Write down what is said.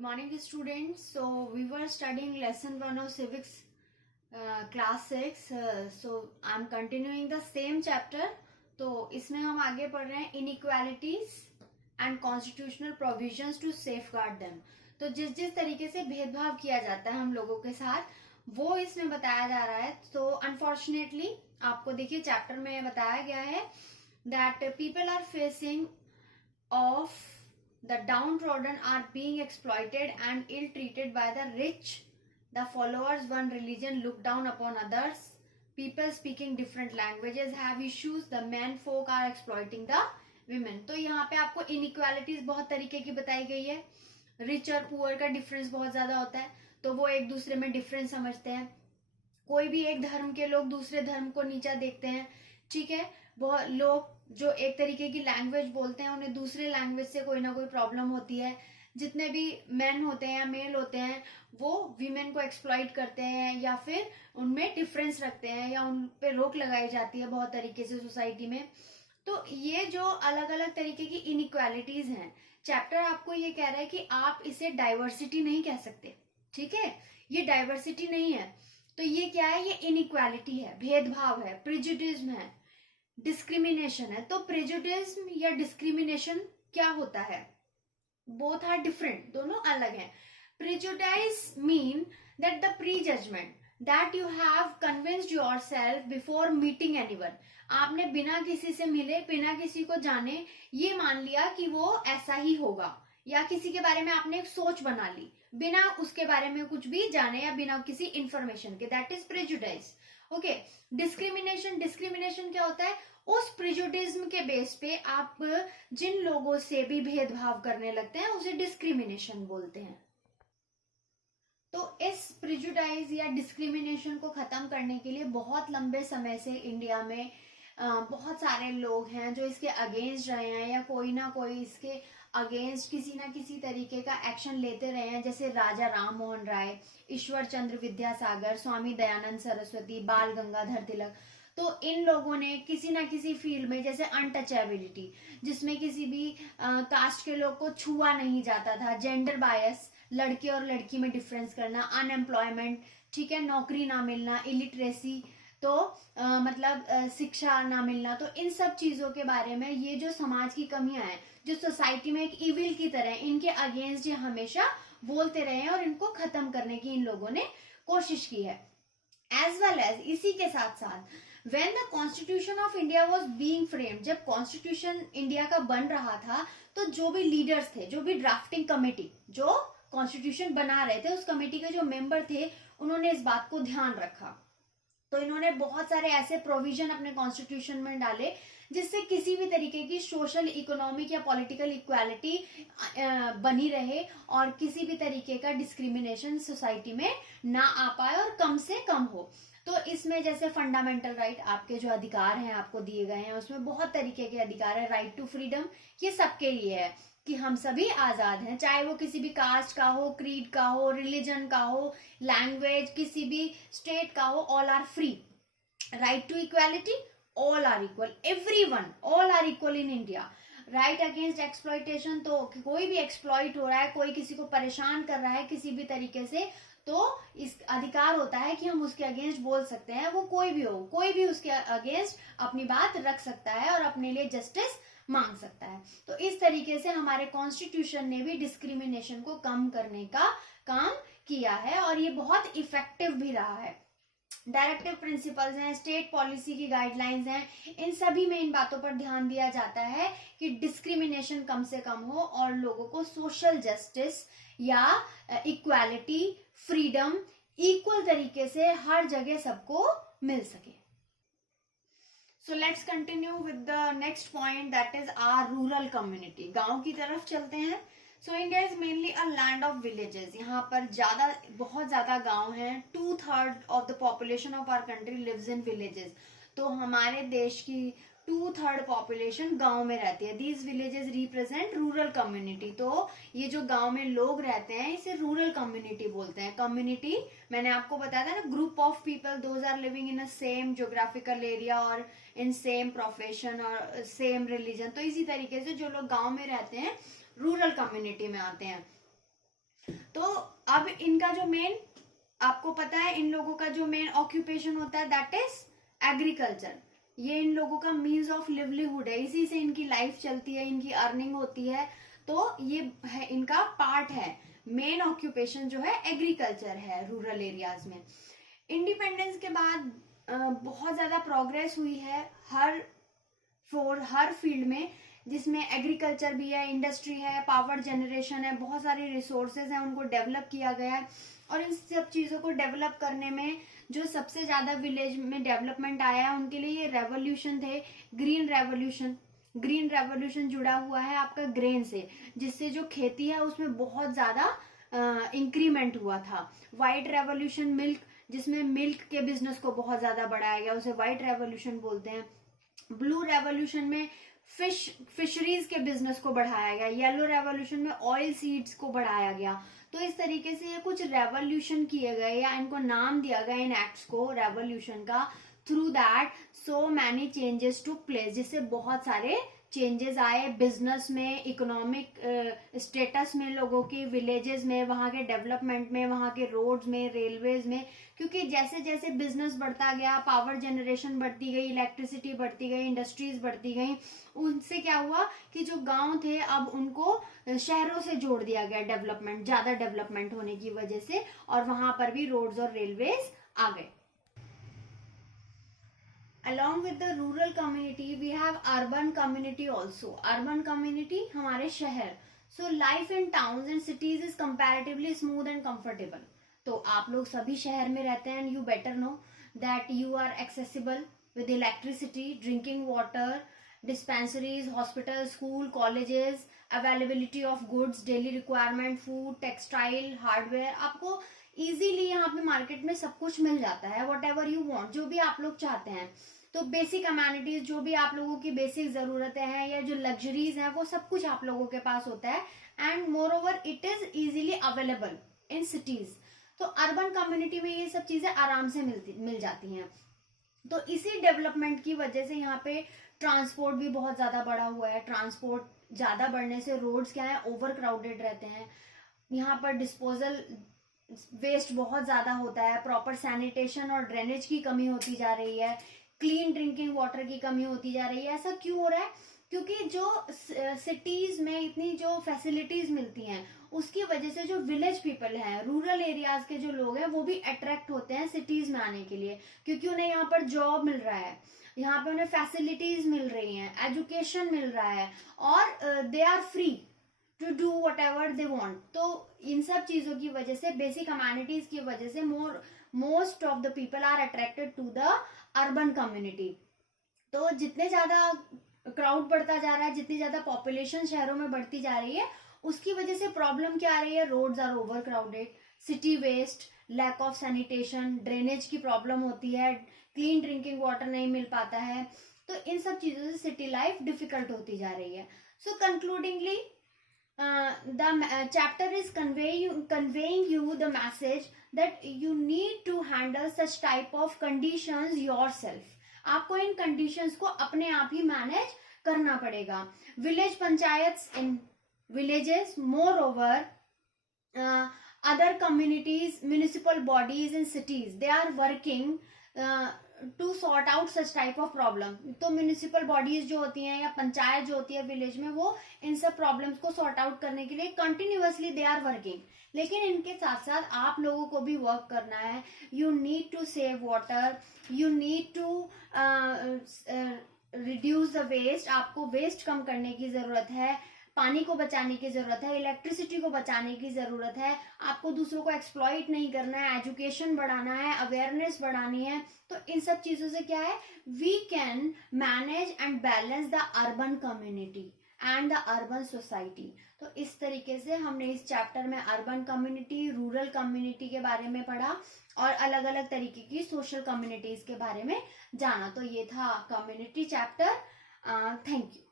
Good morning, students. So we were studying lesson 1 of civics, class 6. So I'm continuing the same chapter. तो इसमें हम आगे पढ़ रहे हैं inequalities and constitutional provisions to safeguard them. तो जिस जिस तरीके से भेदभाव किया जाता है हम लोगों के साथ वो इसमें बताया जा रहा है. तो अनफॉर्चुनेटली आपको देखिए चैप्टर में बताया गया है that people are facing of the downtrodden are being exploited and ill-treated by the rich. The followers one religion look down upon others. People speaking different languages have issues. The men folk are exploiting the women. तो यहाँ पे आपको inequalities बहुत तरीके की बताई गई है. रिच और पुअर का डिफरेंस बहुत ज्यादा होता है तो वो एक दूसरे में डिफरेंस समझते हैं. कोई भी एक धर्म के लोग दूसरे धर्म को नीचा देखते हैं. ठीक है, बहुत लोग जो एक तरीके की लैंग्वेज बोलते हैं उन्हें दूसरे लैंग्वेज से कोई ना कोई प्रॉब्लम होती है. जितने भी मेन होते हैं या मेल होते हैं वो वीमेन को एक्सप्लॉइट करते हैं या फिर उनमें डिफरेंस रखते हैं या उन पे रोक लगाई जाती है बहुत तरीके से सोसाइटी में. तो ये जो अलग अलग तरीके की इनइक्वालिटीज हैं, चैप्टर आपको ये कह रहा है कि आप इसे डाइवर्सिटी नहीं कह सकते. ठीक है, ये डाइवर्सिटी नहीं है. तो ये क्या है? ये इनइक्वालिटी है, भेदभाव है, प्रिजुडिज्म है, डिस्क्रिमिनेशन है. तो प्रेजुडिज्म या डिस्क्रिमिनेशन क्या होता है? बोथ आर डिफरेंट, दोनों अलग हैं. Prejudice mean that the pre judgement that you have convinced yourself before meeting anyone. आपने बिना किसी से मिले, बिना किसी को जाने ये मान लिया कि वो ऐसा ही होगा, या किसी के बारे में आपने एक सोच बना ली बिना उसके बारे में कुछ भी जाने या बिना किसी इंफॉर्मेशन के. That is prejudice. Okay, discrimination क्या होता है? उस प्रिजुडिज्म के बेस पे आप जिन लोगों से भी भेदभाव करने लगते हैं उसे डिस्क्रिमिनेशन बोलते हैं. तो इस प्रिजुडाइज या डिस्क्रिमिनेशन को खत्म करने के लिए बहुत लंबे समय से इंडिया में बहुत सारे लोग हैं जो इसके अगेंस्ट रहे हैं या कोई ना कोई इसके अगेंस्ट किसी ना किसी तरीके का एक्शन लेते रहे हैं. जैसे राजा राम मोहन राय, ईश्वर चंद्र विद्यासागर, स्वामी दयानंद सरस्वती, बाल गंगाधर तिलक. तो इन लोगों ने किसी ना किसी फील्ड में, जैसे अनटचेबिलिटी जिसमें किसी भी कास्ट के लोग को छुआ नहीं जाता था, जेंडर बायस, लड़के और लड़की में डिफरेंस करना, अनएम्प्लॉयमेंट, ठीक है, नौकरी ना मिलना, इलिटरेसी, तो मतलब शिक्षा ना मिलना. तो इन सब चीजों के बारे में ये जो समाज की कमियां हैं, जो सोसाइटी में एक इविल की तरह, इनके अगेंस्ट ये हमेशा बोलते रहे हैं और इनको खत्म करने की इन लोगों ने कोशिश की है. एज वेल एज इसी के साथ साथ When the Constitution of India was being framed, जब कॉन्स्टिट्यूशन इंडिया का बन रहा था तो जो भी लीडर्स थे, जो भी ड्राफ्टिंग कमेटी जो कॉन्स्टिट्यूशन बना रहे थे, उस कमेटी के जो मेंबर थे उन्होंने इस बात को ध्यान रखा. तो इन्होंने बहुत सारे ऐसे प्रोविजन अपने कॉन्स्टिट्यूशन में डाले जिससे किसी भी तरीके की सोशल, इकोनॉमिक या पॉलिटिकल इक्वालिटी बनी रहे और किसी भी तरीके का डिस्क्रिमिनेशन सोसाइटी में ना आ पाए और कम से कम हो. तो इसमें जैसे फंडामेंटल राइट, आपके जो अधिकार हैं आपको दिए गए हैं, उसमें बहुत तरीके के अधिकार है. राइट टू फ्रीडम, ये सबके लिए है कि हम सभी आजाद हैं, चाहे वो किसी भी कास्ट का हो, क्रीड का हो, रिलीजन का हो, लैंग्वेज, किसी भी स्टेट का हो. All are free. Right to equality, all are equal, everyone, all are equal in India. Right against exploitation, तो कोई भी एक्सप्लॉइट हो रहा है, कोई किसी को परेशान कर रहा है किसी भी तरीके से, तो इस अधिकार होता है कि हम उसके अगेंस्ट बोल सकते हैं. वो कोई भी हो, कोई भी उसके अगेंस्ट अपनी बात रख सकता है और अपने लिए जस्टिस मांग सकता है. तो इस तरीके से हमारे कॉन्स्टिट्यूशन ने भी डिस्क्रिमिनेशन को कम करने का काम किया है और ये बहुत इफेक्टिव भी रहा है. डायरेक्टिव प्रिंसिपल्स हैं, स्टेट पॉलिसी की गाइडलाइंस हैं, इन सभी में इन बातों पर ध्यान दिया जाता है कि डिस्क्रिमिनेशन कम से कम हो और लोगों को सोशल जस्टिस या इक्वालिटी, फ्रीडम इक्वल तरीके से हर जगह सबको मिल सके. So let's continue with the next point, that is our rural community. गांव की तरफ चलते हैं. So India is mainly a land of villages. यहाँ पर बहुत ज्यादा गांव हैं. 2/3 of the population of our country lives in villages. तो हमारे देश की 2/3 पॉपुलेशन गांव में रहती है. These villages represent rural community. तो ये जो गांव में लोग रहते हैं इसे रूरल कम्युनिटी बोलते हैं. कम्युनिटी मैंने आपको बताया था ना, group of people those are living in a same geographical area और इन सेम प्रोफेशन और सेम रिलीजन. तो इसी तरीके से जो लोग गांव में रहते हैं रूरल कम्युनिटी में आते हैं. तो अब इनका जो मेन, आपको पता है इन लोगों का जो मेन ऑक्यूपेशन होता है दैट इज एग्रीकल्चर। ये इन लोगों का मीन्स ऑफ लिवलीहुड है, इसी से इनकी लाइफ चलती है, इनकी अर्निंग होती है। तो ये है इनका पार्ट है, मेन ऑक्यूपेशन जो है एग्रीकल्चर है रूरल एरियाज में। इंडिपेंडेंस के बाद बहुत ज्यादा प्रोग्रेस हुई है हर फील्ड में, जिसमें एग्रीकल्चर भी है, इंडस्ट्री है, पावर जनरेशन है, बहुत सारी रिसोर्सेज हैं, उनको डेवलप किया गया है। और इन सब चीजों को डेवलप करने में जो सबसे ज्यादा विलेज में डेवलपमेंट आया है उनके लिए ये रेवोल्यूशन थे, ग्रीन रेवोल्यूशन। ग्रीन रेवोल्यूशन जुड़ा हुआ है आपका ग्रेन से, जिससे जो खेती है उसमें बहुत ज्यादा इंक्रीमेंट हुआ था। व्हाइट रेवोल्यूशन मिल्क, जिसमें मिल्क के बिजनेस को बहुत ज्यादा बढ़ाया गया, उसे व्हाइट रेवोल्यूशन बोलते हैं। ब्लू रेवोल्यूशन में फिशरीज के बिजनेस को बढ़ाया गया। येलो रेवोल्यूशन में ऑयल सीड्स को बढ़ाया गया। तो इस तरीके से ये कुछ रेवोल्यूशन किए गए या इनको नाम दिया गया इन एक्ट्स को रेवोल्यूशन का, through that so many changes to place, जिससे बहुत सारे चेंजेस आए बिजनेस में, इकोनॉमिक स्टेटस में, लोगों के विलेजेस में, वहां के डेवलपमेंट में, वहां के रोड्स में, रेलवेज में। क्योंकि जैसे जैसे बिजनेस बढ़ता गया, पावर जनरेशन बढ़ती गई, इलेक्ट्रिसिटी बढ़ती गई, इंडस्ट्रीज बढ़ती गई, उनसे क्या हुआ कि जो गांव थे अब उनको शहरों से जोड़ दिया गया, डेवलपमेंट, ज्यादा डेवलपमेंट होने की वजह से, और वहां पर भी रोड्स और रेलवेज आ गए। Along with the rural community, we have urban community also. Urban community हमारे शहर. So life in towns and cities is comparatively smooth and comfortable. तो आप लोग सभी शहर में रहते हैं and you better know that you are accessible with electricity, drinking water, dispensaries, hospitals, school, colleges, availability of goods, daily requirement, food, textile, hardware. आपको easily यहाँ पे मार्केट में सब कुछ मिल जाता है, वट एवर यू वॉन्ट, जो भी आप लोग चाहते हैं। तो बेसिक अमेनिटीज, जो भी आप लोगों की बेसिक जरूरतें हैं या जो लग्जरीज हैं, वो सब कुछ आप लोगों के पास होता है। And more over it is easily available in cities. तो अर्बन कम्युनिटी में ये सब चीजें आराम से मिल जाती हैं। तो इसी डेवलपमेंट की वजह से यहाँ पे ट्रांसपोर्ट भी बहुत ज्यादा बढ़ा हुआ है। ट्रांसपोर्ट ज्यादा बढ़ने से रोड्स क्या है, ओवर क्राउडेड रहते हैं। यहाँ पर डिस्पोजल वेस्ट बहुत ज्यादा होता है, प्रॉपर सैनिटेशन और ड्रेनेज की कमी होती जा रही है, क्लीन ड्रिंकिंग वाटर की कमी होती जा रही है। ऐसा क्यों हो रहा है? क्योंकि जो सिटीज में इतनी जो फैसिलिटीज मिलती हैं उसकी वजह से जो विलेज पीपल हैं, रूरल एरियाज के जो लोग हैं, वो भी अट्रैक्ट होते हैं सिटीज में आने के लिए, क्योंकि उन्हें यहाँ पर जॉब मिल रहा है, यहाँ पे उन्हें फैसिलिटीज मिल रही हैं, एजुकेशन मिल रहा है, और they are free to do whatever they want. तो इन सब चीजों की वजह से, बेसिक अमेनिटीज की वजह से most of the people are attracted to the urban community. तो जितने ज्यादा क्राउड बढ़ता जा रहा है, जितनी ज्यादा पॉपुलेशन शहरों में बढ़ती जा रही है, उसकी वजह से प्रॉब्लम क्या आ रही है? Roads are over crowded, city waste, lack of sanitation, drainage की प्रॉब्लम होती है, क्लीन ड्रिंकिंग वाटर नहीं मिल पाता है। तो इन सब चीजों से सिटी लाइफ डिफिकल्ट होती जा रही है। सो कंक्लूडिंगली, the chapter is conveying you the message that you need to handle such type of conditions yourself. आपको इन conditions को अपने आप ही manage करना पड़ेगा। Village panchayats in villages, moreover, other communities, municipal bodies in cities, they are working to sort out such type of problem. तो municipal bodies जो होती हैं या पंचायत जो होती है विलेज में, वो इन सब प्रॉब्लम्स को सॉर्ट आउट करने के लिए कंटिन्यूअसली दे आर वर्किंग। लेकिन इनके साथ साथ आप लोगों को भी वर्क करना है। You need to save water, you need to reduce the waste. आपको वेस्ट कम करने की जरूरत है, पानी को बचाने की जरूरत है, इलेक्ट्रिसिटी को बचाने की जरूरत है, आपको दूसरों को एक्सप्लॉइट नहीं करना है, एजुकेशन बढ़ाना है, अवेयरनेस बढ़ानी है। तो इन सब चीजों से क्या है, we can manage and balance the urban community and the urban society. तो इस तरीके से हमने इस चैप्टर में अर्बन कम्युनिटी, रूरल कम्युनिटी के बारे में पढ़ा और अलग अलग तरीके की सोशल कम्युनिटीज के बारे में जाना। तो ये था कम्युनिटी चैप्टर। Thank you.